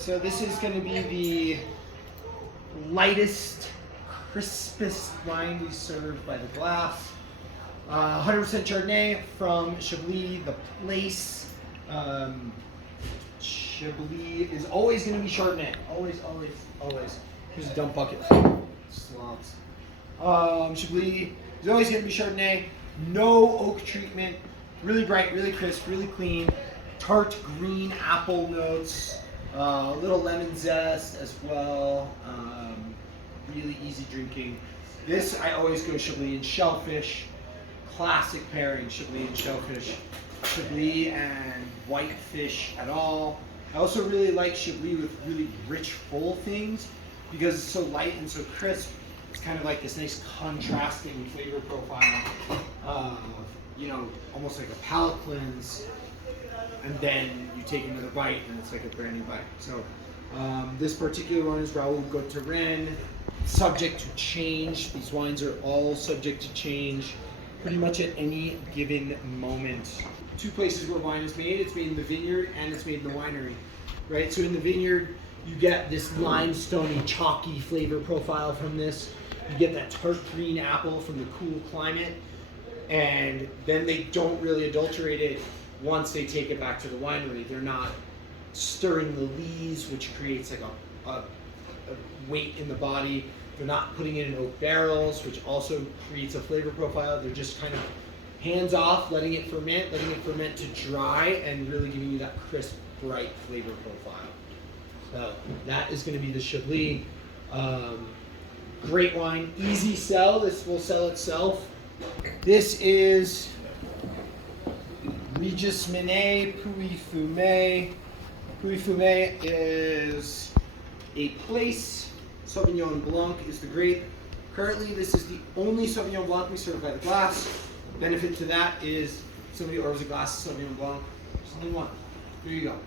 So this is going to be the lightest, crispest wine we serve by the glass. 100% Chardonnay from Chablis, the place. Chablis is always going to be Chardonnay. Always, always, always. Here's a dump bucket. Slots. Chablis is always going to be Chardonnay. No oak treatment. Really bright, really crisp, really clean. Tart green apple notes. A little lemon zest as well. Really easy drinking. This I always go Chablis and shellfish. Classic pairing, Chablis and shellfish. Chablis and whitefish at all. I also really like Chablis with really rich, full things because it's so light and so crisp. It's kind of like this nice contrasting flavor profile. You know, almost like a palate cleanse. And then you take another bite and it's like a brand new bite. So this particular one is Raoul Gauthierin. Subject to change. These wines are all subject to change pretty much at any given moment. Two places where wine is made. It's made in the vineyard and it's made in the winery, right? So in the vineyard, you get this limestoney, chalky flavor profile from this. You get that tart green apple from the cool climate. And then they don't really adulterate it once they take it back to the winery. They're not stirring the lees, which creates like a weight in the body. They're not putting it in oak barrels, which also creates a flavor profile. They're just kind of hands off, letting it ferment to dry, and really giving you that crisp, bright flavor profile. So that is going to be the Chablis. Great wine, easy sell. This will sell itself. This is Regis Menet Puy Fumé. Puy Fumé is a place. Sauvignon Blanc is the grape. Currently, this is the only Sauvignon Blanc we serve by the glass. Benefit to that is somebody orders a glass of Sauvignon Blanc. There's only one. There you go.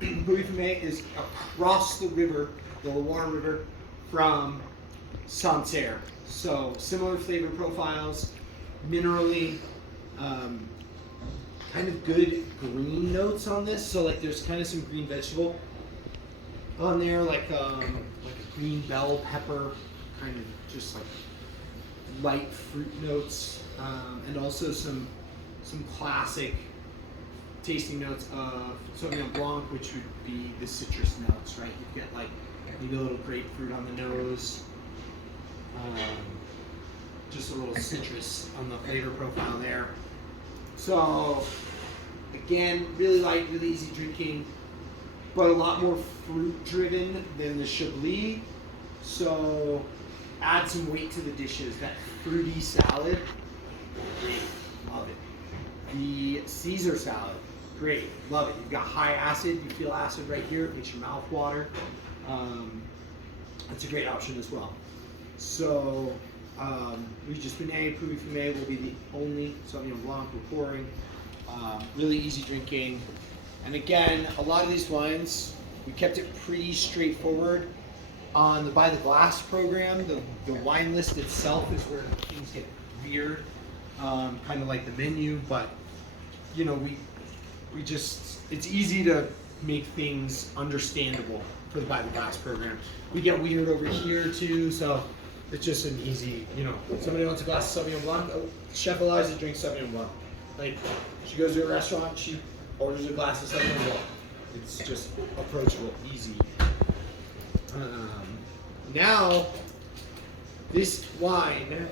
Puy Fumé is across the river, the Loire River, from Sancerre. So similar flavor profiles, minerally, kind of good green notes on this. So like there's kind of some green vegetable on there, like a green bell pepper, kind of just like light fruit notes, and also some classic tasting notes of Sauvignon Blanc, which would be the citrus notes, right? You get like maybe a little grapefruit on the nose, just a little citrus on the flavor profile there. So again, really light, really easy drinking, but a lot more fruit driven than the Chablis. So add some weight to the dishes. That fruity salad, great, love it. The Caesar salad, great, love it. You've got high acid, you feel acid right here, it makes your mouth water. That's a great option as well. So Regis Menet Puy Fumé will be the only Sauvignon Blanc we're pouring. Really easy drinking. And again, a lot of these wines, we kept it pretty straightforward. On the By the Glass program, the wine list itself is where things get weird, kind of like the menu, but you know, we just, it's easy to make things understandable for the By the Glass program. We get weird over here too, so it's just an easy, you know, somebody wants a glass of Sauvignon Blanc, oh, Chef Eliza drinks Sauvignon Blanc. Like, she goes to a restaurant, she orders a glass of Sauvignon Blanc. It's just approachable, easy. Now, this wine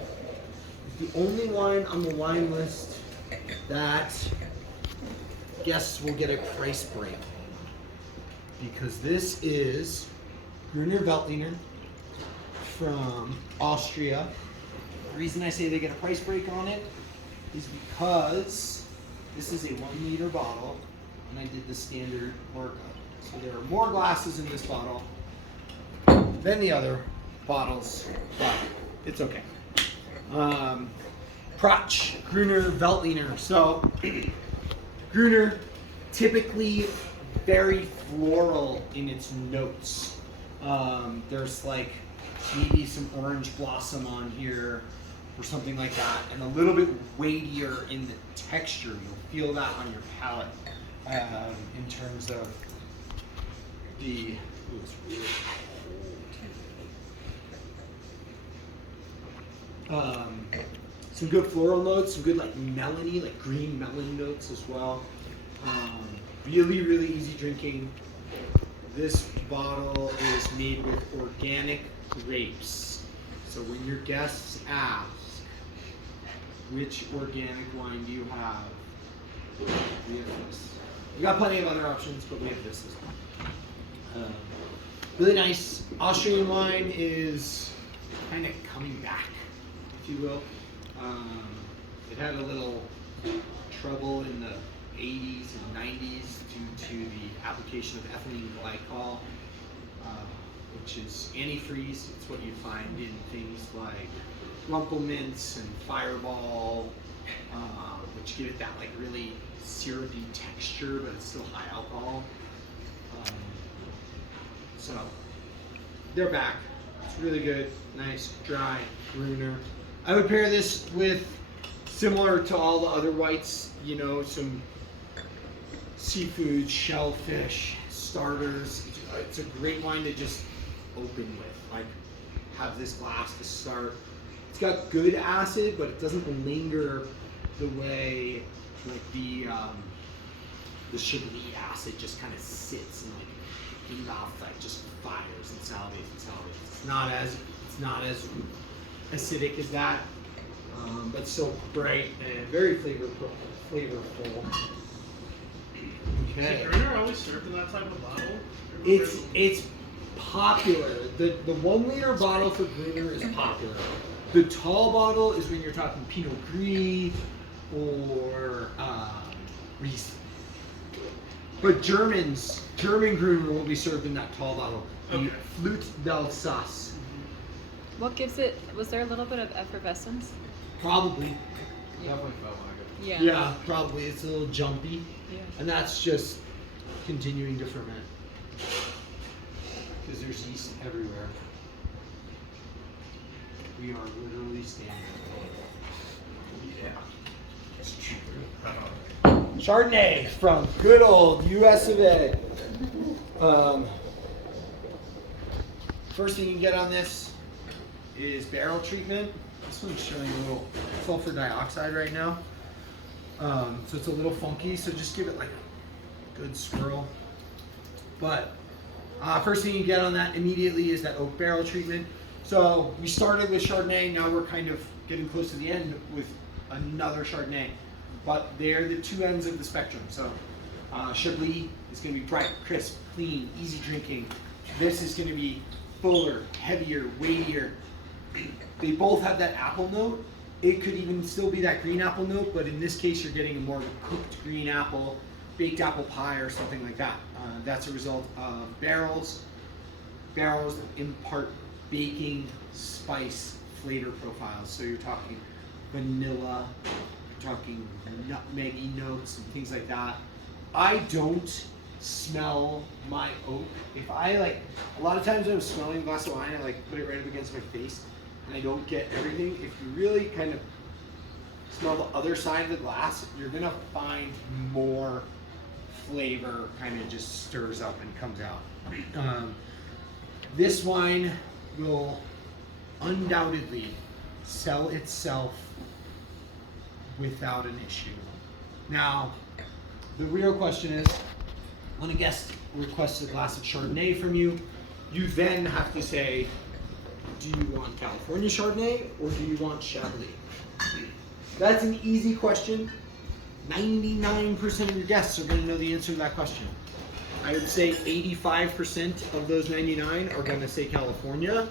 is the only wine on the wine list that guests will get a price break. Because this is Gruner Veltliner from Austria. The reason I say they get a price break on it is because this is a 1 liter bottle and I did the standard markup. So there are more glasses in this bottle than the other bottles, but it's okay. Prach, Gruner Veltliner. So Gruner, typically very floral in its notes. There's like maybe some orange blossom on here or something like that, and a little bit weightier in the texture. You'll feel that on your palate in terms of it's really cold. Some good floral notes, some good like melony, like green melon notes as well. Really, really easy drinking. This bottle is made with organic grapes. So when your guests ask, which organic wine do you have? We have this. We got plenty of other options, but we have this as well. Really nice. Austrian wine is kind of coming back, if you will. It had a little trouble in the 80s and 90s due to the application of ethylene glycol, which is antifreeze. It's what you find in things like Rumpelmints and Fireball, which give it that like really syrupy texture, but it's still high alcohol. So they're back. It's really good, nice, dry, Gruner. I would pair this with, similar to all the other whites, you know, some seafood, shellfish, starters. It's a great wine to just open with. Like, have this glass to start. It's got good acid, but it doesn't linger the way like the Chablis acid just kind of sits and like in mouth like just fires and salivates and salivates. It's not as acidic as that, but still bright and very flavorful. Okay. Is Gruner always served in that type of bottle? It's popular. The 1 liter bottle for Gruner is popular. The tall bottle is when you're talking Pinot Gris or Riesling. But German Gruner will be served in that tall bottle. Okay. The Flute d'Alsace. What gives it? Was there a little bit of effervescence? Probably. Definitely felt like it. Yeah. Yeah, probably. It's a little jumpy. Yeah. And that's just continuing to ferment. Because there's yeast everywhere. We are literally standing. Yeah. It's true. Chardonnay from good old US of A. First thing you can get on this is barrel treatment. This one's showing a little sulfur dioxide right now. So it's a little funky, so just give it like a good swirl. But first thing you get on that immediately is that oak barrel treatment. So we started with Chardonnay, now we're kind of getting close to the end with another Chardonnay. But they're the two ends of the spectrum. So Chablis is going to be bright, crisp, clean, easy drinking. This is going to be fuller, heavier, weightier. They both have that apple note. It could even still be that green apple note, but in this case you're getting more of a cooked green apple, baked apple pie or something like that. That's a result of barrels. Barrels impart baking, spice, flavor profiles. So you're talking vanilla, you're talking nutmeggy notes and things like that. I don't smell my oak. If I like, a lot of times when I'm smelling a glass of wine, I like put it right up against my face and I don't get everything. If you really kind of smell the other side of the glass, you're gonna find more flavor kind of just stirs up and comes out. This wine will undoubtedly sell itself without an issue. Now, the real question is, when a guest requests a glass of Chardonnay from you, you then have to say, do you want California Chardonnay or do you want Chablis? That's an easy question. 99% of your guests are going to know the answer to that question. I would say 85% of those 99 are going to say California,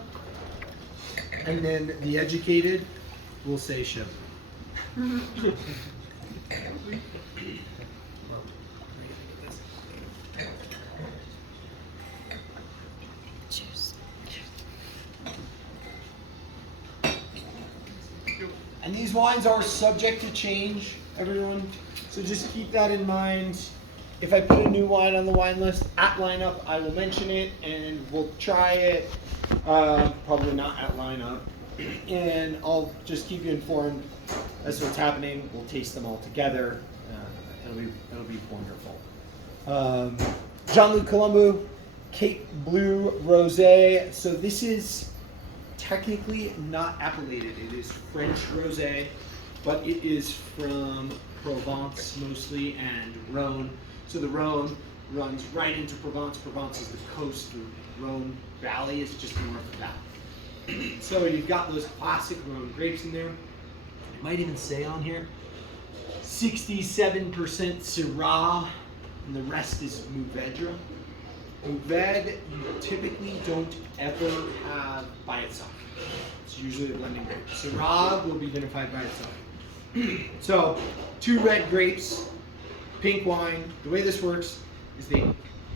and then the educated will say Chablis. And these wines are subject to change, everyone. So just keep that in mind. If I put a new wine on the wine list at lineup, I will mention it and we'll try it. Probably not at lineup. And I'll just keep you informed as to what's happening. We'll taste them all together. It'll be wonderful. Jean-Luc Colombo, Cape Blue Rosé. So this is technically not appellated. It is French rosé, but it is from Provence mostly and Rhone. So the Rhone runs right into Provence. Provence is the coast. The Rhone Valley is just north of that. So you've got those classic Rhone grapes in there. It might even say on here 67% Syrah, and the rest is Mourvedre. Mourvedre you typically don't ever have by itself. It's usually a blending grape. Syrah will be vinified by itself. So, 2 red grapes, pink wine. The way this works is they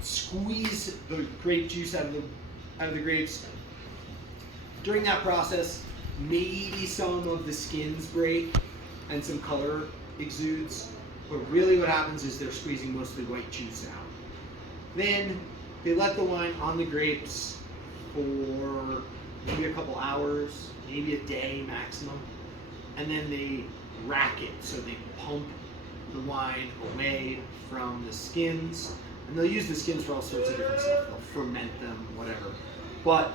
squeeze the grape juice out of the grapes. During that process, maybe some of the skins break and some color exudes, but really what happens is they're squeezing mostly white juice out. Then they let the wine on the grapes for maybe a couple hours, maybe a day maximum, and then they rack it. So they pump the wine away from the skins, and they'll use the skins for all sorts of different stuff. They'll ferment them, whatever. But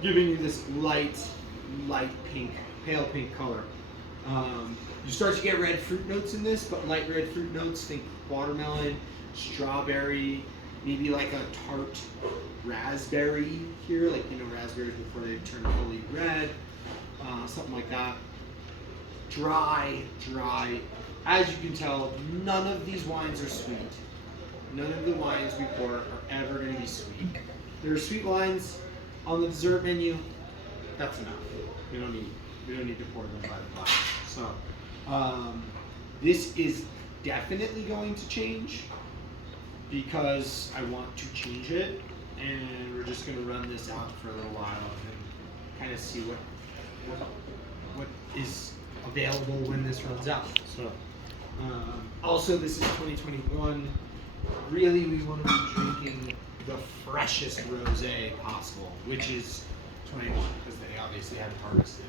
giving you this light pink, pale pink color. You start to get red fruit notes in this, but light red fruit notes, think watermelon, strawberry, maybe like a tart raspberry here, like, you know, raspberries before they turn fully red, something like that. Dry. As you can tell, none of these wines are sweet. None of the wines we pour are ever going to be sweet. There are sweet wines on the dessert menu. That's enough. We don't need to pour them by the glass. So, this is definitely going to change because I want to change it, and we're just going to run this out for a little while and kind of see what is available when this runs out. So, also this is 2021. Really, we want to be drinking the freshest rosé possible, which is 21, because they obviously haven't harvested.